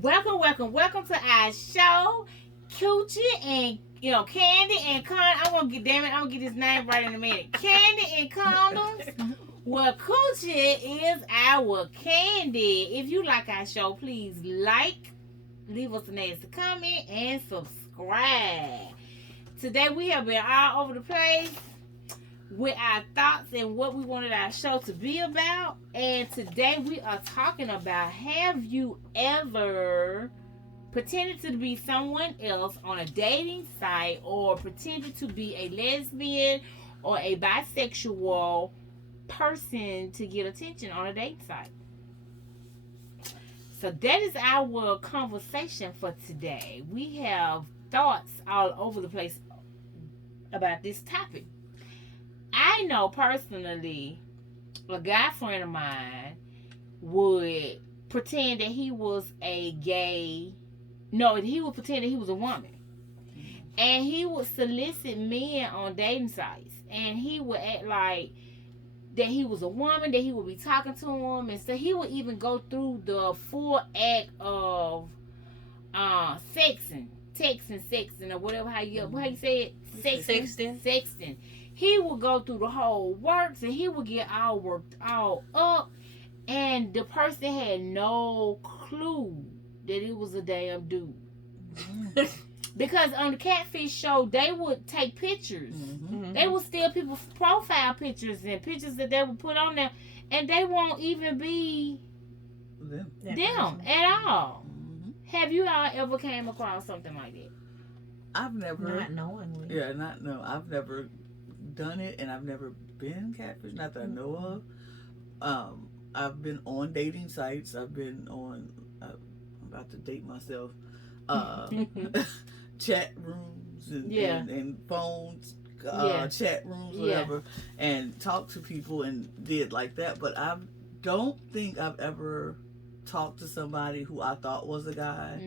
Welcome to our show, Coochie and Candy and Con. I'm gonna get his name right in a minute. Candy and Condoms. Well, Coochie is our candy. If you like our show, please like, leave us a nasty comment, and subscribe. Today we have been all over the place with our thoughts and what we wanted our show to be about. And today we are talking about, have you ever pretended to be someone else on a dating site, or pretended to be a lesbian or a bisexual person to get attention on a dating site? So that is our conversation for today. We have thoughts all over the place about this topic. I know personally a guy friend of mine would pretend that he was a gay. No, he would pretend that he was a woman. And he would solicit men on dating sites. And he would act like that he was a woman, that he would be talking to him. And so he would even go through the full act of sexting, or whatever, how you say it? Sexting. He would go through the whole works, and he would get all worked all up. And the person had no clue that it was a damn dude. Because on the Catfish show, they would take pictures. Mm-hmm. They would steal people's profile pictures and pictures that they would put on there, and they won't even be them at all. Mm-hmm. Have you all ever came across something like that? I've never. Not knowingly. Yeah, I've never done it, and I've never been catfish. Not that I know of. I've been on dating sites. I've been on. I'm about to date myself. Chat rooms and phones, chat rooms, whatever, and talked to people and did like that. But I don't think I've ever talked to somebody who I thought was a guy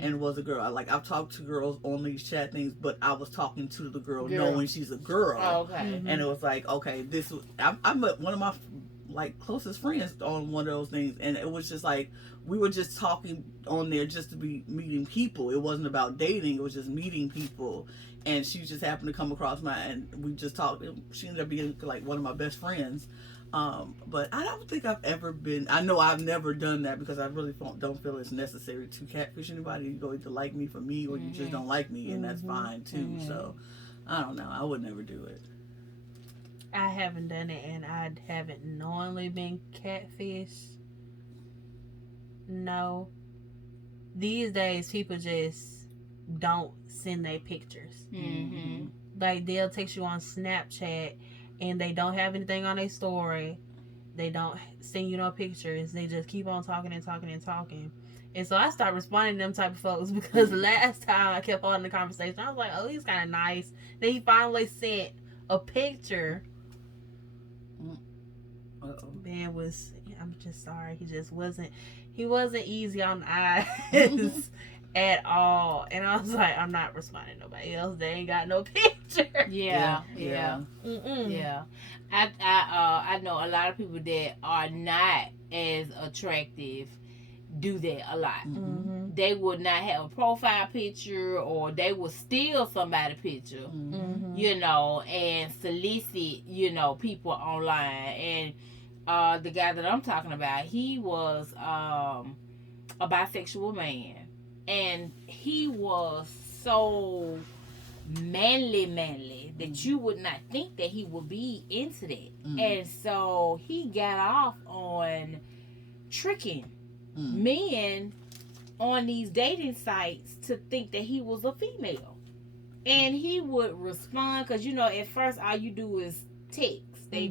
and was a girl. I've talked to girls on these chat things, but I was talking to the girl knowing she's a girl. Oh, okay. And it was like, okay, this was I met one of my closest friends on one of those things, and it was just like we were just talking on there just to be meeting people. It wasn't about dating, it was just meeting people. And she just happened to come across and we just talked. She ended up being like one of my best friends. But I don't think I've ever been. I know I've never done that because I really don't feel it's necessary to catfish anybody. You go either like me for me, or you just don't like me, and that's fine too. So I don't know. I would never do it. I haven't done it, and I haven't knowingly been catfished. No. These days, people just don't send their pictures. Mm-hmm. Like, they'll text you on Snapchat, and they don't have anything on their story. They don't send you no pictures. They just keep on talking. And so I started responding to them type of folks, because last time I kept holding the conversation, I was like, oh, he's kind of nice. Then he finally sent a picture. Man I'm just sorry, he wasn't easy on the eyes at all. And I was like, I'm not responding to nobody else. They ain't got no picture. Yeah. I know a lot of people that are not as attractive do that a lot. Mm-hmm. They would not have a profile picture, or they would steal somebody's picture, and solicit, people online. And the guy that I'm talking about, he was a bisexual man, and he was so manly that you would not think that he would be into that. And so he got off on tricking men on these dating sites to think that he was a female. And he would respond, because at first all you do is text. I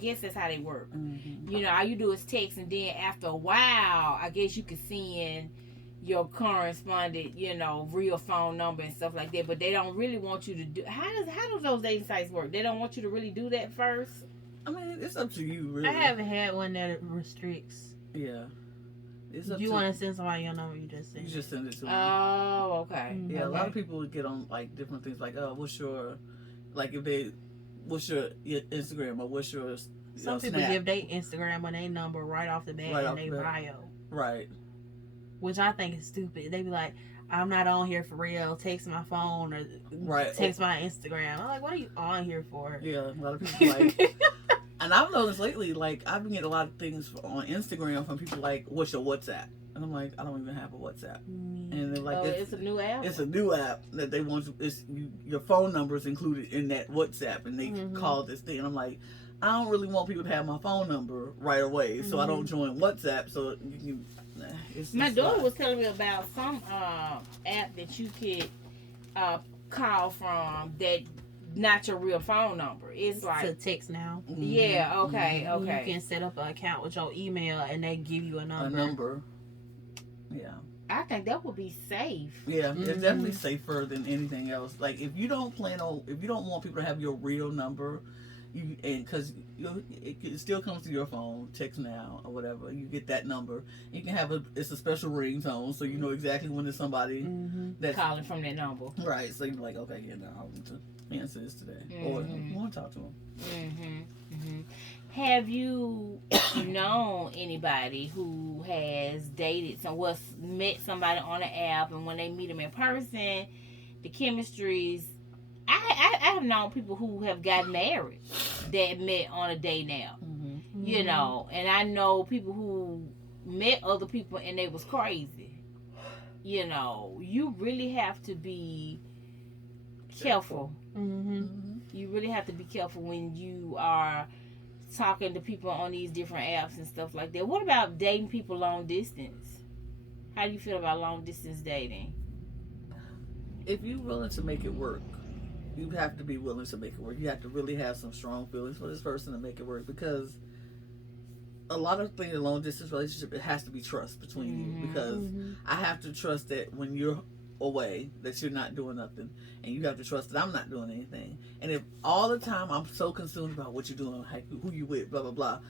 guess that's how they work. All you do is text, and then after a while, I guess you can send your correspondent, real phone number and stuff like that. But they don't really want you to do. How does those dating sites work? They don't want you to really do that first. I mean, it's up to you, really. I haven't had one that restricts. Yeah. If you want to send somebody your number, you just send it to them. Oh, okay. Yeah, a lot of people would get on different things what's your Instagram, or what's your some people Snap. Give their Instagram or their number right off the bat in their bio. Right. which I think is stupid. They be like, I'm not on here for real. Text my phone or Right. text my Instagram. I'm like, what are you on here for? Yeah, a lot of people like. And I've noticed lately, like, I've been getting a lot of things on Instagram from people like, what's your WhatsApp? And I'm like, I don't even have a WhatsApp. And they're like, it's a new app? It's a new app that they want to, your phone number is included in that WhatsApp, and they call this thing. And I'm like, I don't really want people to have my phone number right away, so I don't join WhatsApp. So you can, my daughter was telling me about some app that you could call from that not your real phone number. It's like to text now. Yeah, okay. You can set up an account with your email and they give you a number. Yeah. I think that would be safe. Yeah, it's definitely safer than anything else. Like, if you don't want people to have your real number, because it still comes to your phone, text now or whatever. You get that number. You can have it's a special ringtone, so you know exactly when it's somebody that's calling from that number. Right. So you're like, okay, yeah, no, I want to answer this today, or you want to talk to them. Have you known anybody who has met somebody on an app, and when they meet them in person, the chemistry's... I have known people who have gotten married that met on a date now. You know, and I know people who met other people and they was crazy. You know, you really have to be careful. You really have to be careful when you are talking to people on these different apps and stuff like that. What about dating people long distance? How do you feel about long distance dating? If you're willing to make it work, you have to be willing to make it work. You have to really have some strong feelings for this person to make it work, because a lot of things in a long distance relationship, it has to be trust between you, because I have to trust that when you're away that you're not doing nothing, and you have to trust that I'm not doing anything. And if all the time I'm so consumed about what you're doing, who you with, blah blah blah,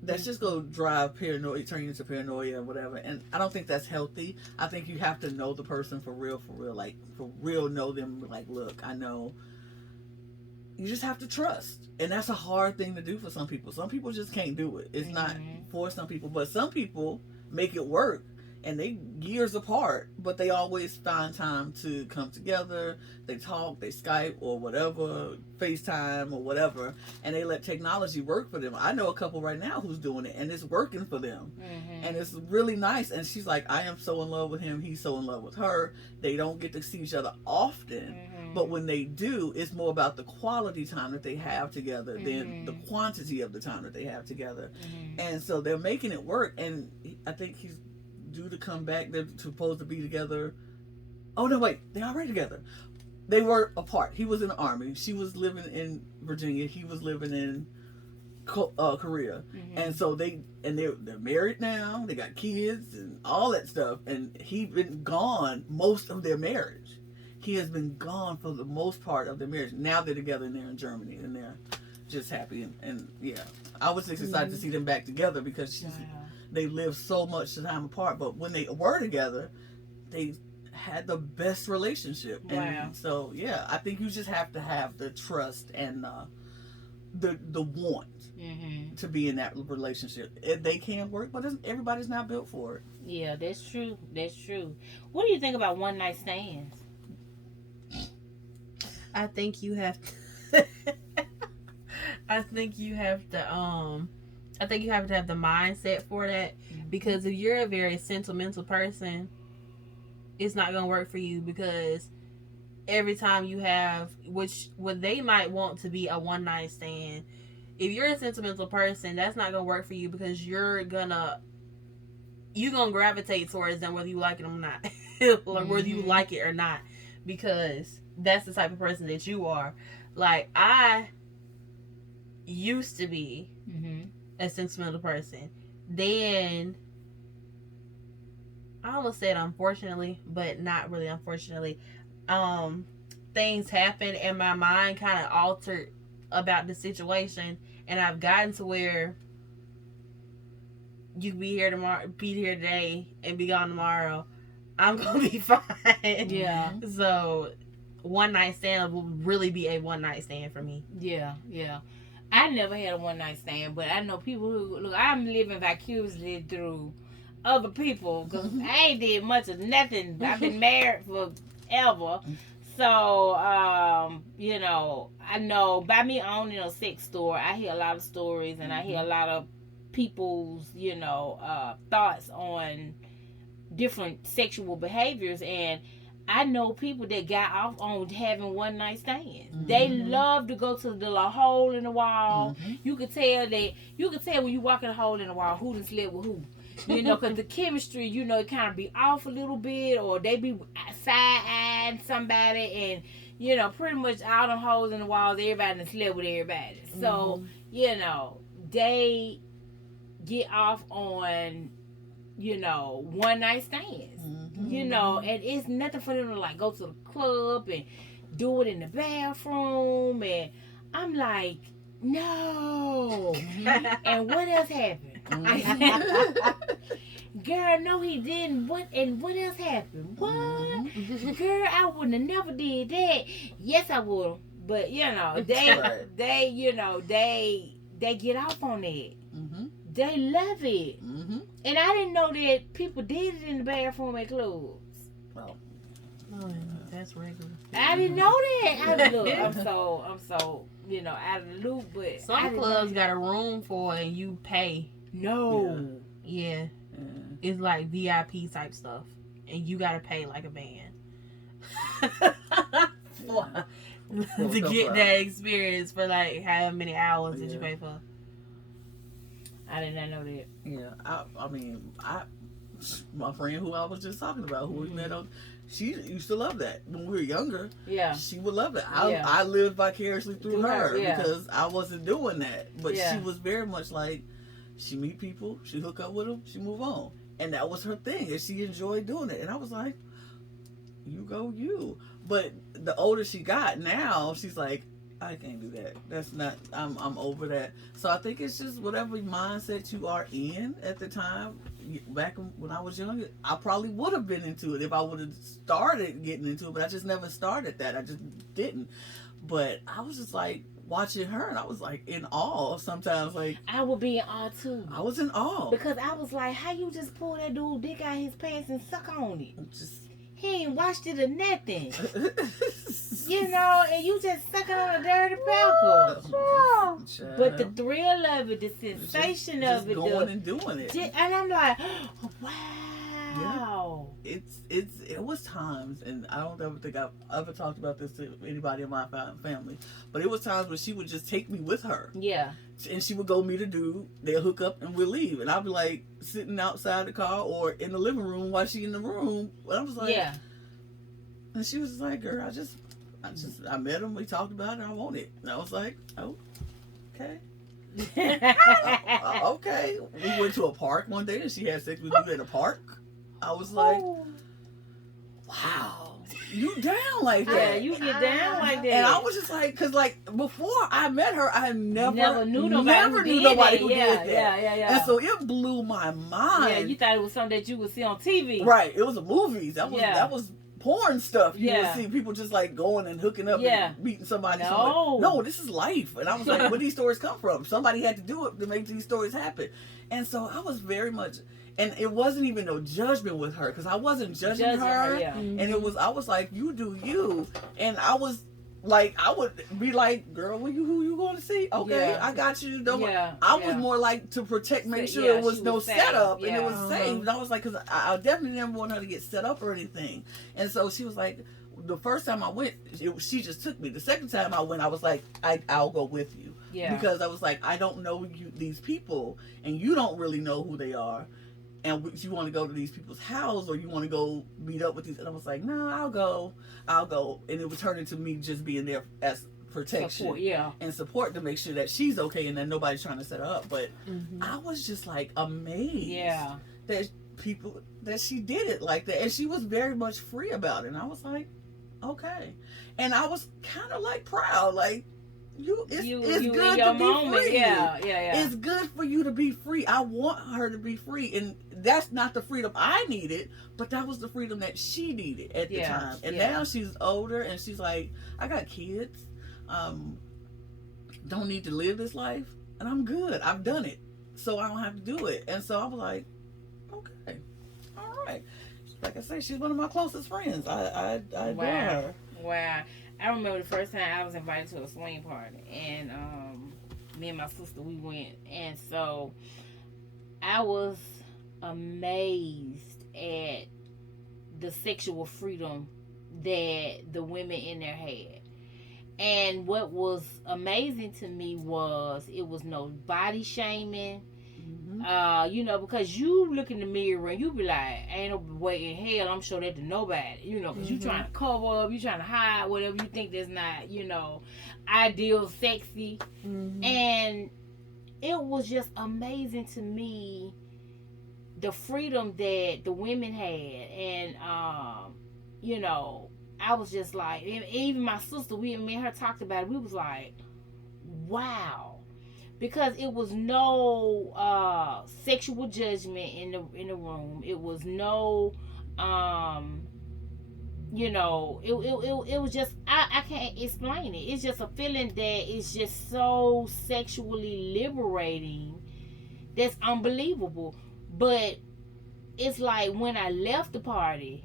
that's just gonna drive paranoia, turn you into paranoia or whatever. And I don't think that's healthy. I think you have to know the person for real, like for real, know them. Like, look, I know. You just have to trust, and that's a hard thing to do for some people. Some people just can't do it. It's not for some people, but some people make it work. And they years apart, but they always find time to come together. They talk, they Skype or whatever, FaceTime or whatever, and they let technology work for them. I know a couple right now who's doing it, and it's working for them. And it's really nice. And she's like, I am so in love with him. He's so in love with her. They don't get to see each other often, but when they do, it's more about the quality time that they have together than the quantity of the time that they have together. And so they're making it work. And I think he's due to come back. They're supposed to be together. Oh no, wait, they're already together. They were apart. He was in the army. She was living in Virginia. He was living in Korea. And so they're married now. They got kids and all that stuff. And he's been gone most of their marriage. He has been gone for the most part of their marriage. Now they're together and they're in Germany and they're just happy. And yeah, I was just excited to see them back together, because they lived so much time apart, but when they were together, they had the best relationship. And so, yeah, I think you just have to have the trust and the want to be in that relationship. They can work, but everybody's not built for it. Yeah, that's true. That's true. What do you think about one night stands? I think you have to I think you have to have the mindset for that, because if you're a very sentimental person, it's not gonna work for you, because every time you have what they might want to be a one night stand, if you're a sentimental person, that's not gonna work for you, because you're gonna gravitate towards them whether you like it or not. Like whether you like it or not, because that's the type of person that you are. Like, I used to be a sentimental person. Then I almost said unfortunately, but not really unfortunately. Things happened and my mind kind of altered about the situation, and I've gotten to where you can be here today and be gone tomorrow. I'm gonna be fine. Yeah. So one night stand will really be a one night stand for me. Yeah. I never had a one night stand, but I know people who look. I'm living vicariously through other people because I ain't did much of nothing. I've been married forever. So, you know, I know by me owning a sex store, I hear a lot of stories and I hear a lot of people's, you know, thoughts on different sexual behaviors. And I know people that got off on having one night stands. They love to go to the little hole in the wall. You could tell when you walk in a hole in the wall who done slept with who. You know, because the chemistry, you know, it kind of be off a little bit, or they be side-eyeing somebody, and, you know, pretty much all them holes in the walls, everybody done slept with everybody. So, you know, they get off on, you know, one night stands. You know, and it's nothing for them to, like, go to the club and do it in the bathroom, and I'm like, no. And what else happened? Girl, no, he didn't. What else happened? What? Girl, I wouldn't have never did that. Yes, I would have. But you know, they you know, they get off on that. They love it. And I didn't know that people did it in the bathroom at clubs. Well, that's regular. I didn't know that. I'm so, you know, out of the loop. But some clubs got a room for it and you pay. No. Yeah. It's like VIP type stuff. And you gotta pay like a band. to get that experience for like how many hours did you pay for? I did not know that. Yeah, I mean, my friend who I was just talking about, who we met on, she used to love that when we were younger. Yeah, she would love it. I lived vicariously through her yeah. because I wasn't doing that, but Yeah. she was very much like, she meet people, she hook up with them, she move on, and that was her thing, and she enjoyed doing it. And I was like, you go you. But the older she got, now she's like, I can't do that. That's not. I'm over that. So I think it's just whatever mindset you are in at the time. Back when I was younger, I probably would have been into it if I would have started getting into it. But I just never started that. I just didn't. But I was just like watching her, and I was like in awe. Sometimes, like I would be in awe too. I was in awe because I was like, how you just pull that dude dick out his pants and suck on it? He ain't washed it or nothing. You know, and you just sucking on a dirty pellicle. But the thrill of it, the sensation of it, going and doing it, and I'm like, oh, wow. Yeah. It was times, and I don't ever think I've ever talked about this to anybody in my family, but it was times when she would just take me with her. Yeah. And she would go meet a dude, they'll hook up, and we'll leave. And I'll be like sitting outside the car or in the living room while she in the room. And I was like, yeah. And she was like, girl, I met him, we talked about it, I want it. And I was like, oh, okay. Okay. We went to a park one day and she had sex with me at a park. I was like, wow. You down like that? Yeah, you get down like that. And I was just like, because like before I met her, I never knew nobody who did that. Yeah. And so it blew my mind. Yeah, you thought it was something that you would see on TV. Right. It was a movie. That was porn stuff. You would see people just like going and hooking up and meeting somebody. No, this is life. And I was like, where these stories come from? Somebody had to do it to make these stories happen. And so I was very much. And it wasn't even no judgment with her because I wasn't judging her. And I was like, you do you. And I was like, I would be like, girl, who you going to see? Okay, I got you. I was more like to protect, make sure it was no setup and it was safe. And I was like, because I definitely never want her to get set up or anything. And so she was like, the first time I went, she just took me. The second time I went, I was like, I'll go with you. Yeah. Because I was like, I don't know these people and you don't really know who they are. And you want to go to these people's house or you want to go meet up with these. And I was like, no, I'll go. And it would turn into me just being there as protection and support to make sure that she's okay and that nobody's trying to set her up. But I was just like amazed that she did it like that. And she was very much free about it. And I was like, okay. And I was kind of like proud, like, it's good to be free. Yeah. It's good for you to be free. I want her to be free, and that's not the freedom I needed, but that was the freedom that she needed at the time. And now she's older, and she's like, I got kids, don't need to live this life, and I'm good. I've done it, so I don't have to do it. And so I was like, Okay. All right. Like I say, she's one of my closest friends. I adore her. Wow. I remember the first time I was invited to a swing party, and me and my sister, we went, and so I was amazed at the sexual freedom that the women in there had. And what was amazing to me was it was no body shaming. Because you look in the mirror and you be like, ain't no way in hell I'm sure that to nobody, because you trying to cover up, you trying to hide whatever you think that's not, ideal, sexy. And it was just amazing to me the freedom that the women had. And, I was just like, even my sister, me and her talked about it, we was like, wow. Because it was no sexual judgment in the room. It was no, it was just I can't explain it. It's just a feeling that is just so sexually liberating. That's unbelievable. But it's like when I left the party,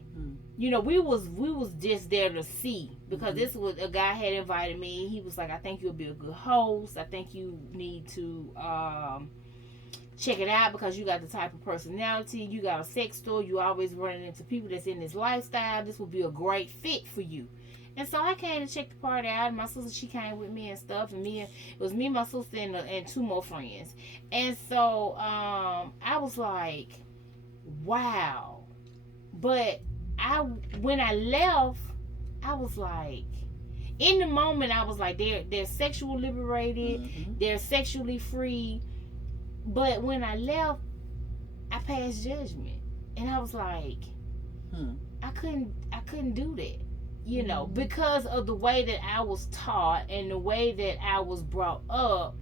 we was just there to see, because this was a guy had invited me. He was like, I think you'll be a good host. I think you need to check it out because you got the type of personality. You got a sex store. You always running into people that's in this lifestyle. This would be a great fit for you. And so I came to check the party out. And my sister, she came with me and stuff. And it was me, my sister, and two more friends. And so I was like, wow. But when I left, I was like, in the moment, I was like, they're sexually liberated, they're sexually free. But when I left, I passed judgment, and I was like, I couldn't do that, because of the way that I was taught and the way that I was brought up.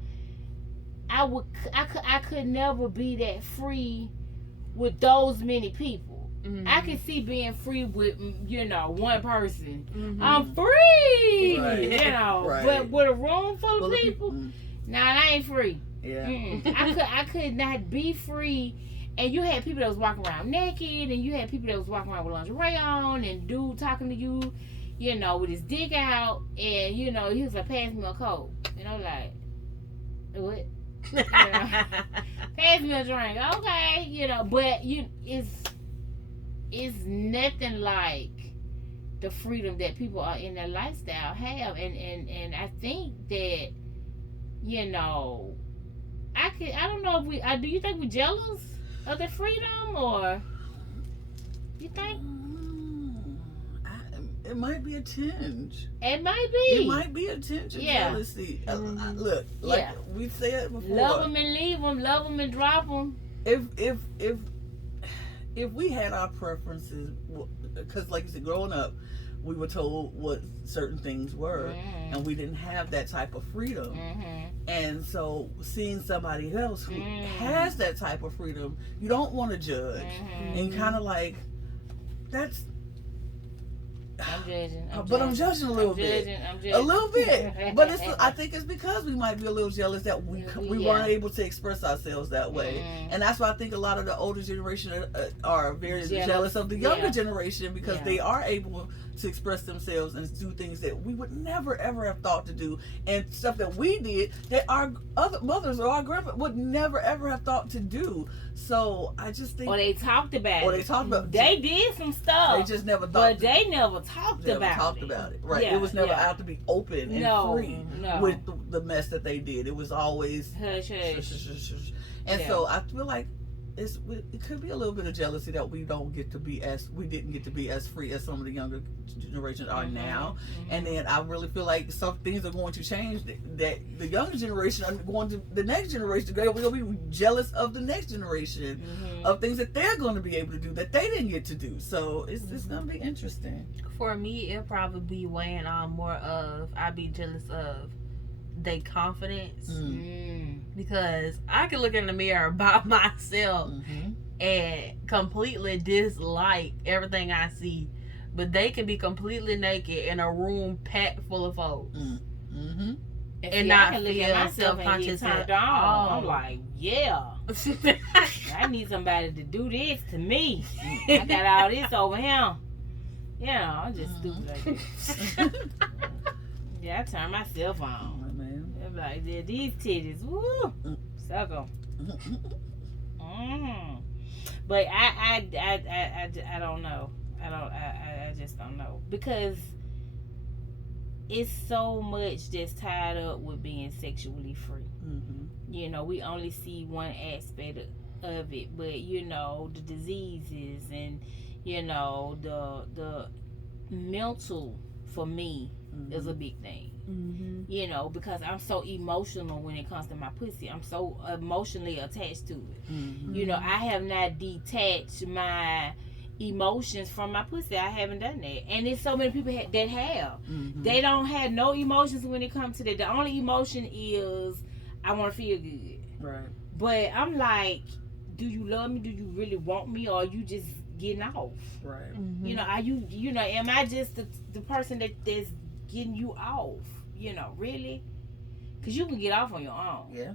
I could never be that free with those many people. I can see being free with, one person. I'm free, right. But with a room full of people, I ain't free. Yeah. I could not be free. And you had people that was walking around naked, and you had people that was walking around with lingerie on, and dude talking to you, with his dick out, and he was like, pass me a Coke. And I'm like, what? Pass me a drink. Okay, but it's nothing like the freedom that people are in their lifestyle have, and I think that I don't know if do you think we're jealous of the freedom, or you think it might be a tinge? It might be. It might be a tinge of jealousy. Look, like we said before, love them and leave them, love them and drop them. If we had our preferences, because like you said, growing up, we were told what certain things were, and we didn't have that type of freedom. And so seeing somebody else who has that type of freedom, you don't want to judge. And kind of like, that's... I'm judging. I'm judging a little bit. A little bit. But I think it's because we might be a little jealous that we weren't able to express ourselves that way. And that's why I think a lot of the older generation are very jealous of the younger generation, because they are able to express themselves and do things that we would never ever have thought to do, and stuff that we did that our other mothers or our grandpa would never ever have thought to do. So I just think, or they talked about it. They did some stuff. They just never thought. But they never talked about it. Right. It was never out to be open and free with the mess that they did. It was always hush. And so I feel like it could be a little bit of jealousy that we didn't get to be as free as some of the younger generations are now. And then I really feel like some things are going to change, that the younger generation are going to the next generation. We're going to be jealous of the next generation of things that they're going to be able to do that they didn't get to do. So it's going to be interesting. For me, it'll probably be weighing on more of, I'd be jealous of their confidence. Because I can look in the mirror by myself and completely dislike everything I see, but they can be completely naked in a room packed full of folks and not feel self-conscious at all. I'm like, yeah. I need somebody to do this to me. I got all this over here. You know, I'm just stupid like that. Yeah, I turn myself on. Oh, man. I'm like, yeah, these titties, woo, suck 'em. But I don't know. I just don't know, because it's so much that's tied up with being sexually free. You know, we only see one aspect of it, but you know, the diseases and you know the mental for me is a big thing. You know, because I'm so emotional when it comes to my pussy. I'm so emotionally attached to it. You know, I have not detached my emotions from my pussy. I haven't done that, and there's so many people that have. They don't have no emotions when it comes to that. The only emotion is I want to feel good. Right. But I'm like, do you love me? Do you really want me? Or are you just getting off? Right. You know, are you know, am I just the person that's getting you off? You know, really? Because you can get off on your own. Yeah.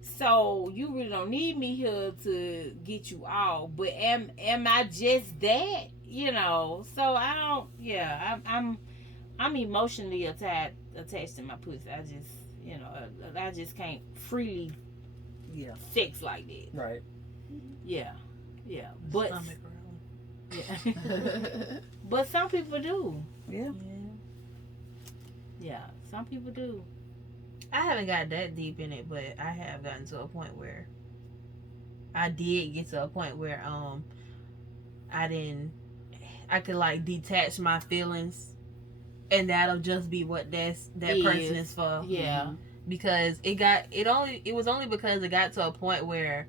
So you really don't need me here to get you off. But am I just that? You know, so I don't. Yeah, I'm emotionally attached to my pussy. I just, you know, I just can't freely sex like that. Right. Yeah. But but some people do. Yeah, some people do. I haven't got that deep in it, but I have gotten to a point where I did get to a point where I could like detach my feelings, and that'll just be what that person is for. Yeah. Because it was only because it got to a point where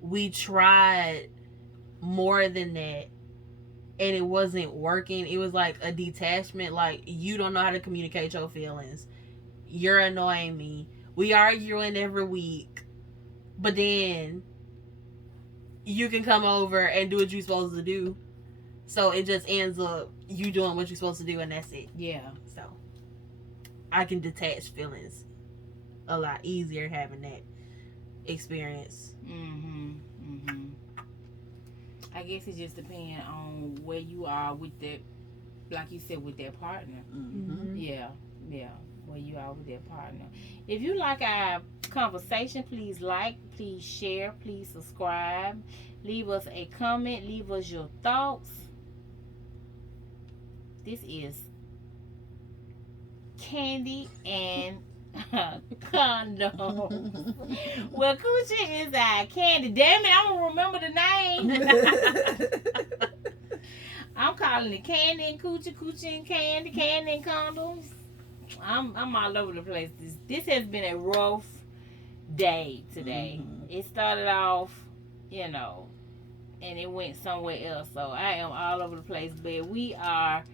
we tried more than that and it wasn't working. It was like a detachment, like you don't know how to communicate your feelings. You're annoying me. We arguing every week, but then you can come over and do what you're supposed to do. So it just ends up you doing what you're supposed to do, and that's it. Yeah. So I can detach feelings a lot easier having that experience. I guess it just depends on where you are with that, like you said, with that partner. Yeah, where you are with that partner. If you like our conversation, please like, please share, please subscribe, leave us a comment, leave us your thoughts. This is Candy and Condoms. Well, Coochie is our Candy. Damn it, I don't remember the name. I'm calling it Candy and Coochie, Coochie and Candy, Candy and Condoms. I'm all over the place. This has been a rough day today. It started off, you know, and it went somewhere else. So I am all over the place, but we are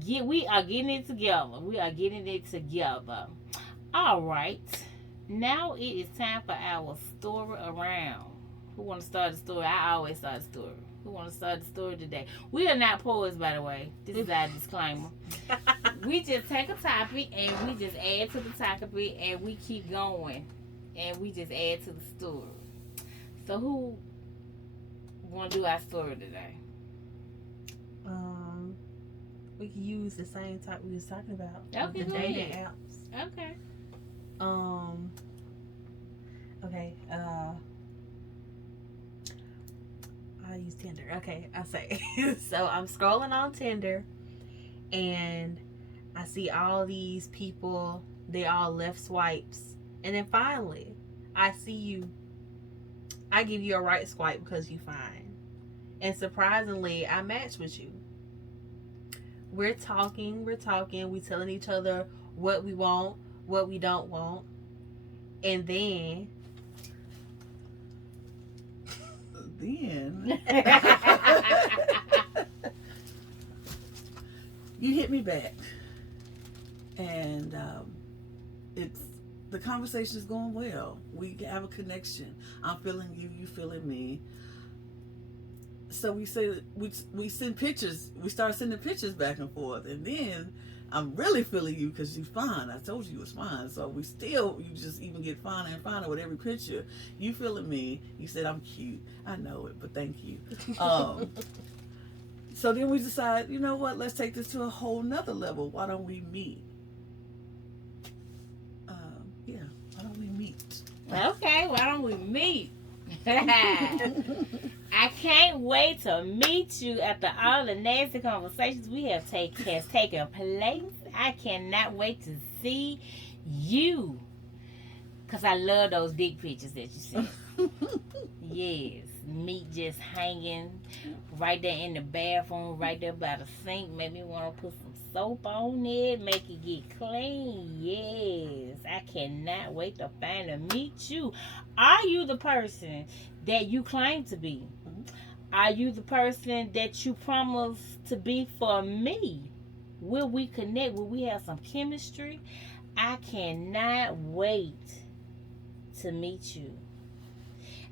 getting it together. We are getting it together. All right. Now it is time for our story around. Who want to start the story? I always start the story. Who want to start the story today? We are not poets, by the way. This is our disclaimer. We just take a topic and we just add to the topic and we keep going. And we just add to the story. So who want to do our story today? We can use the same type we was talking about. Okay, the go dating ahead. apps. Okay. Okay. I'll use Tinder. Okay, I say. So I'm scrolling on Tinder, and I see all these people. They all left swipes, and then finally, I see you. I give you a right swipe because you fine, and surprisingly, I match with you. We're talking. We telling each other what we want, what we don't want, and then you hit me back, and it's the conversation is going well. We have a connection. I'm feeling you, you feeling me. so we send pictures. We start sending pictures back and forth, and then I'm really feeling you because you're fine. I told you was fine. So you just even get finer and finer with every picture. You feeling me? You said I'm cute. I know it, but thank you. So then we decide, you know what? Let's take this to a whole nother level. Why don't we meet? Yeah. Why don't we meet? Okay, why don't we meet? I can't wait to meet you after all the nasty conversations we has taken place. I cannot wait to see you. Because I love those dick pictures that you sent. Yes. Meat just hanging right there in the bathroom, right there by the sink. Make me want to put some soap on it, make it get clean. Yes. I cannot wait to finally meet you. Are you the person that you claim to be? Are you the person that you promise to be for me? Will we connect? Will we have some chemistry? I cannot wait to meet you.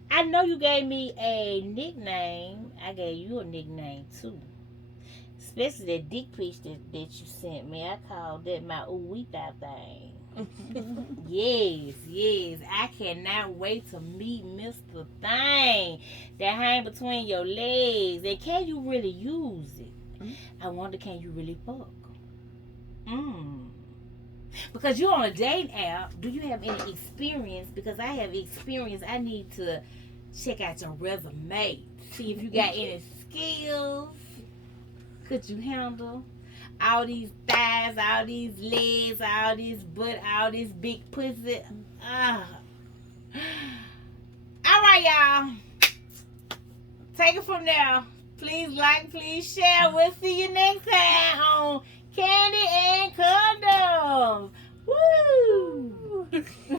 I know you gave me a nickname. I gave you a nickname too. Especially that dick pic that you sent me. I called that my ooh-wee-thou thing. Yes. I cannot wait to meet Mr. Thing that hang between your legs. And can you really use it? I wonder, can you really fuck? Because you're on a dating app. Do you have any experience? Because I have experience. I need to check out your resume. See if you got any skills. Could you handle all these thighs, all these legs, all this butt, all this big pussy? All right, y'all. Take it from there. Please like, please share. We'll see you next time on Candy and Condoms. Woo!